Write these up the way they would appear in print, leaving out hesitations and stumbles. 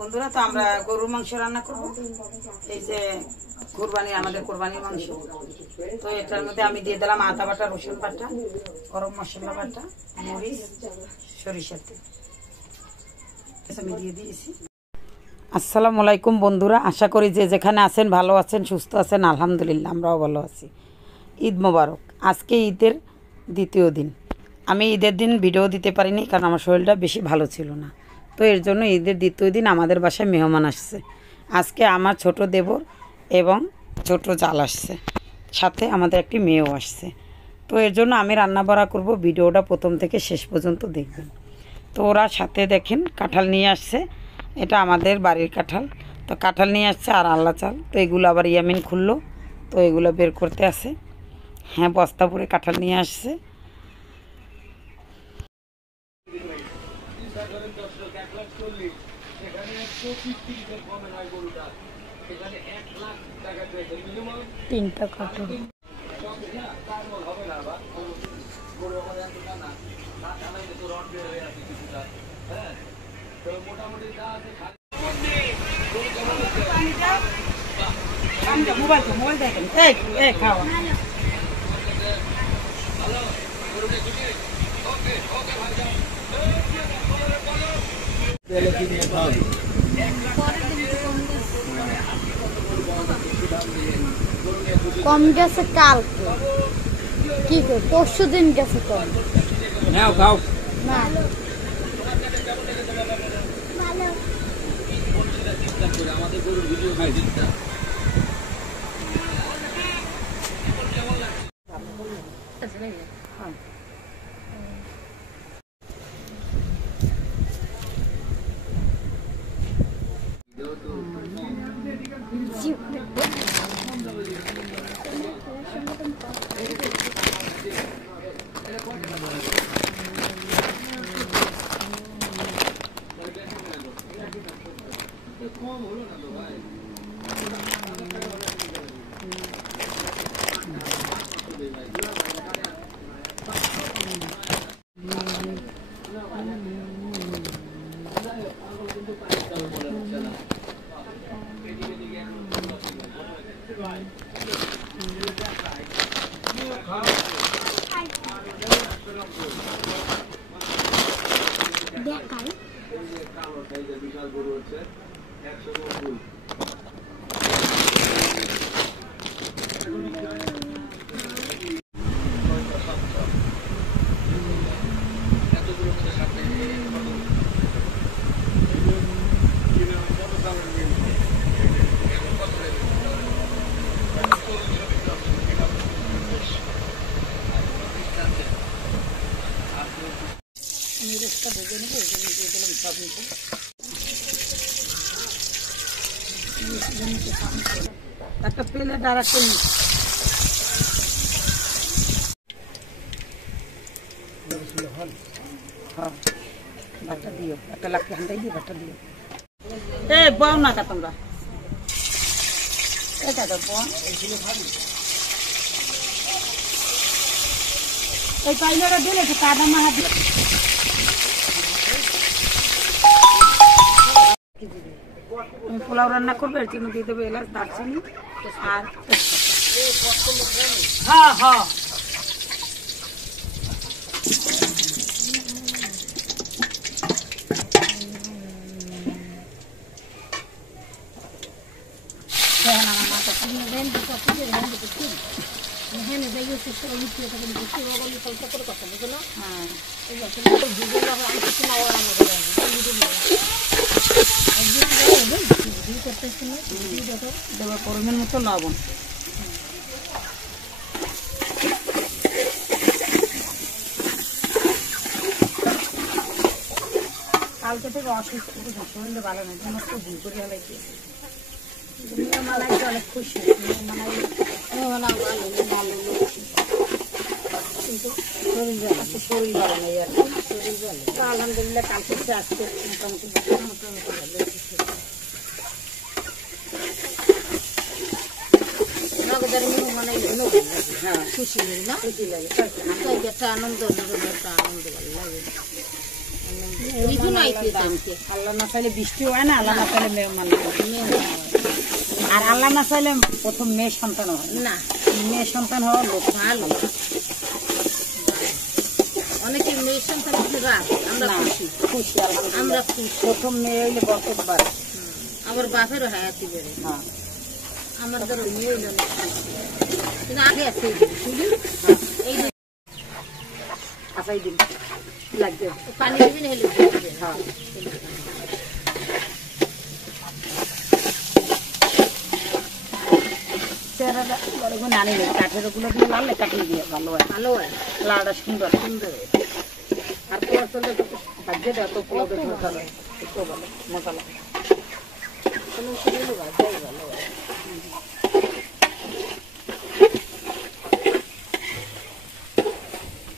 বন্ধুরা, তো আমরা গরুর মাংস রান্না করব। এই যে কুরবানি, আমাদের কুরবানির মাংস। তো এটার মধ্যে আমি দিয়ে দিলাম আদা বাটা, রসুন বাটা, গরম মশলা বাটা, মরিচ, সরিষার তেল আমি দিয়ে দিয়েছি। আসসালামু আলাইকুম বন্ধুরা, আশা করি যে যেখানে আছেন ভালো আছেন, সুস্থ আছেন। আলহামদুলিল্লাহ আমরাও ভালো আছি। ঈদ মোবারক। আজকে ঈদের দ্বিতীয় দিন। আমি ঈদের দিন ভিডিও দিতে পারিনি, কারণ আমার শরীরটা বেশি ভালো ছিল না। তো এর জন্য ঈদের দ্বিতীয় দিন আমাদের বাসায় মেহমান আসছে। আজকে আমার ছোট দেবর এবং ছোট জাল আসছে, সাথে আমাদের একটি মেয়েও আসছে। তো এর জন্য আমি রান্না বাড়া করব। ভিডিওটা প্রথম থেকে শেষ পর্যন্ত দেখবেন। তো ওরা সাথে দেখেন কাঁঠাল নিয়ে আসছে। এটা আমাদের বাড়ির কাঁঠাল। তো কাঁঠাল নিয়ে আসছে আর আল্লা চাল। তো এগুলো আবার ইয়ামিন খুললো, তো এগুলো বের করতে আসে। হ্যাঁ, বস্তা ভরে কাঁঠাল নিয়ে আসছে। তিনটা কাঁঠাল মোবাইল দেখেন, খাওয়া কম গেছে কালকে, কি করে পরশু দিন গেছে কম। খাও না আমাদের গরুর ভিডিও খাই দিচ্ছা। একটা প্লেট আর একটা ভাতটা দিও, একটা লাকড়ি হান্দাই দিয়ে ভাতটা দিও। বউ না কা তোমরা এটা তো বোন এই পাইলেরা দিলে একটু কাদা মাহা দিলে আমি পোলাও রান্না করবো। এর জন্য দিয়ে দেবো এলাচ, দারচিনি আর হ্যাঁ হ্যাঁ দেবো পরিমাণ মতো লবণ। কালকে থেকে অসুস্থ, শরীরে ভালো নেই, সমস্ত ভুল করে হালাইছে। মানাইতে অনেক খুশি, কিন্তু শরীর ভালো নেই আর কি। তো আলহামদুলিল্লাহ কালকে আজকে মোটামুটি খুশি লাগে না, খুশি লাগে, একটা আনন্দ, একটা আনন্দ ভালো লাগে। আল্লাহ না চাইলে বৃষ্টি হয় না, আল্লাহ না চাইলে আর আল্লাহ না চাইলে প্রথম মেয়ে সন্তান হয় না, মেয়ে সন্তান হওয়ার লোক ভালো। অনেকে মেয়ে সন্তান আমরা খুশি, আমরা প্রথম মেয়ে হইলে বরকতবার। আমার বাপেরও হায়াতি বেড়ে, আমার ধরো মেয়ে হইল না, কিন্তু আগে আছে এই আসাই দিন লাগবে পানি দিবি না হেলে হ্যাঁ। চেহারাটা বড় করে আনি নেই, কাঠের ওগুলো দিয়ে লাল কাটিয়ে দিয়ে ভালো হয়, ভালো হয়, লালটা সুন্দর সুন্দর। আর পোলা চলে ভাগ্যে দেয় তো পোলা দেখে ভালো হয়, একটু ভালো মজা লাগে।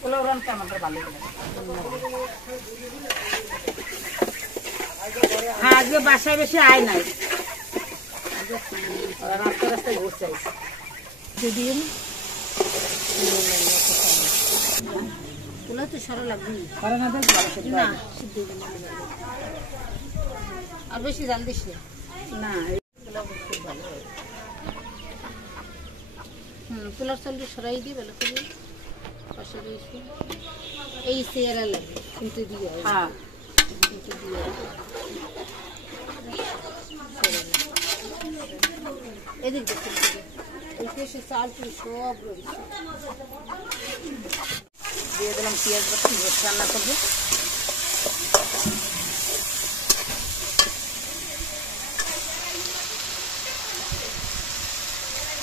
পোলাও রান্না আমাদের ভালো লাগে। হ্যাঁ আজকে বাসায় বেশি আয় নাই, রাস্তায় রাস্তায় ঘুরছে দিন ওগুলো তো সরল লাগবে না, আর বেশি জাল দিস না পোলার চালটা সরাই দিয়ে ভালো করে পাশে রয়েছে এই চেয়ারা লাগে কিন্তু দিয়ে হ্যাঁ কিন্তু দিয়ে এদিক দেখতে এই পেশে চাল টুল সব রয়েছে। দিয়ে দিলাম পেঁয়াজ বাটি, রোজ রান্না করবো।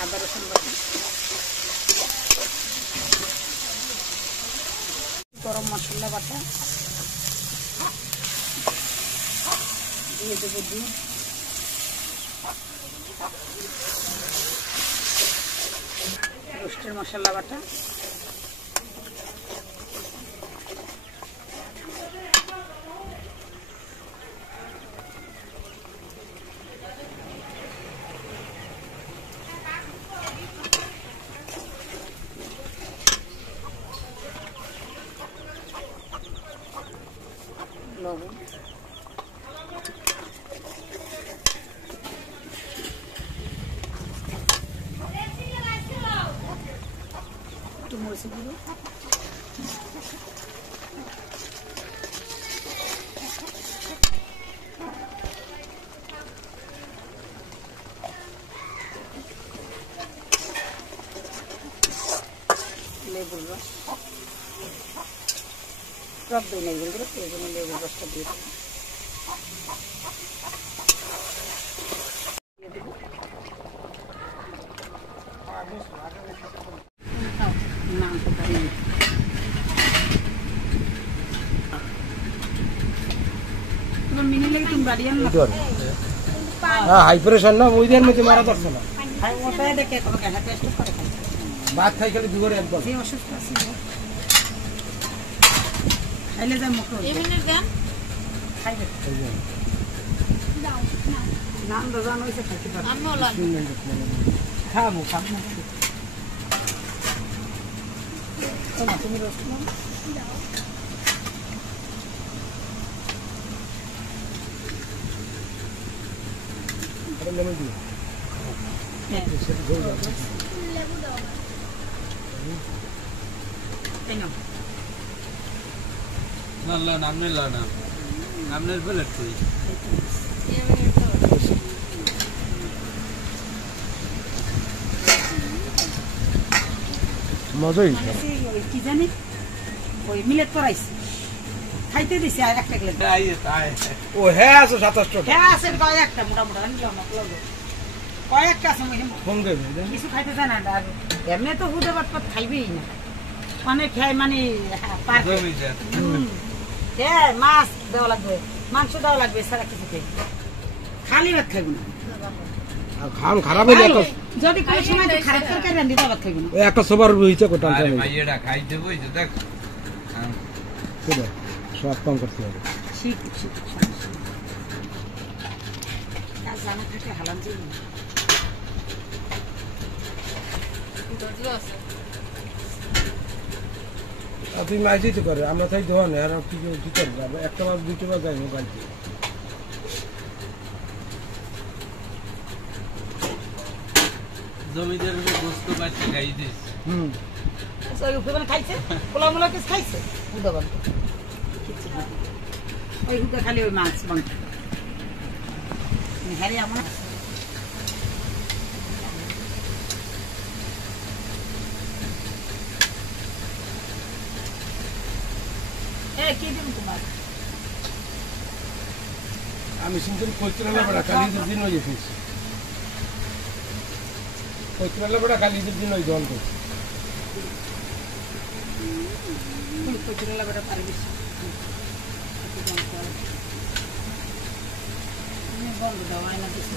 আদা রসুন বাটি, গরম মশলা বাটা দিয়ে দেবো, দুধ রোস্টের মশলা বাটা, লবণ, একটু মরিচের গুঁড়ো, লেবুর রস, টক দই নেই কিন্তু এই জন্য লেবুর রসটা দিয়ে দেবো। মিনি লেগে তুমি বাড়ি আনলো হাই প্রেশার না ওই দিনের মধ্যে মারা যাচ্ছে না, ওটাই দেখে তোমাকে টেস্ট করে খাই। ভাত খাই খালি দুপুরে একবার যে অসুস্থ আছে খাইলে যায় মুখ খাইবে নাম তো জানো হয়েছে খাইতে পারবে খাবো খাবো তুমি রস লেমন দিয়ে না নামনে লা না নামনের প্লেট কই মজাই কি জানি ওই মিলেট করাইছি খাইতে দিছি আর একটা গেলে ও হ্যাঁ আছে 27টা হ্যাঁ আছে কয়েকটা মোটামুটি নিলাম কয়েকটা আছে ফোন দেবে কিছু খাইতে চায় না আর এমনি তো হুদে বাট খাইবেই না অনেক খাই মানে হ্যাঁ মাছ দেওয়া লাগবে মাংস দেওয়া লাগবে সারা কিছু খাই খালি ভাত খাইব না খান খারাপ হইলে একটা যদি কোনো সময় খারাপ তরকারি রান্ধি তো ভাত খাইব না ওই একটা সবার হইছে কোটা আরে মাইয়েরা খাই দেবো এই যে দেখ কোটা সব কম করতে হবে ঠিক ঠিক কাজ জানা থাকে হালাম যাই তুই মাইজি তো করে আমরা তাই দোয়া নেই আর কি করবো আমরা একটা বার দুটো বার যাই মোবাইল দিয়ে জমিদার গোস্ত কাটতে খাই দিস ওখানে খাইছে পোলা মোলা কিছু খাইছে হুদা বন্ধ ওই হুদা খালি ওই মাছ মাংস হ্যাঁ আমার কি দিন তোমার আমি শুনছিলাম কৈতরালা বেড়া কালীদের দিন ওই ফেলছি কৈতরালা বেড়া কালীদের দিন ওই দল করছি কৈতরালা বেটা পারবি বন্ধ দাও আয়না দিস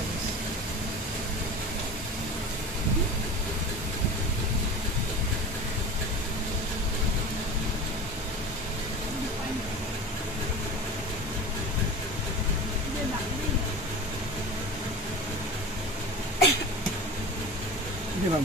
দিলাম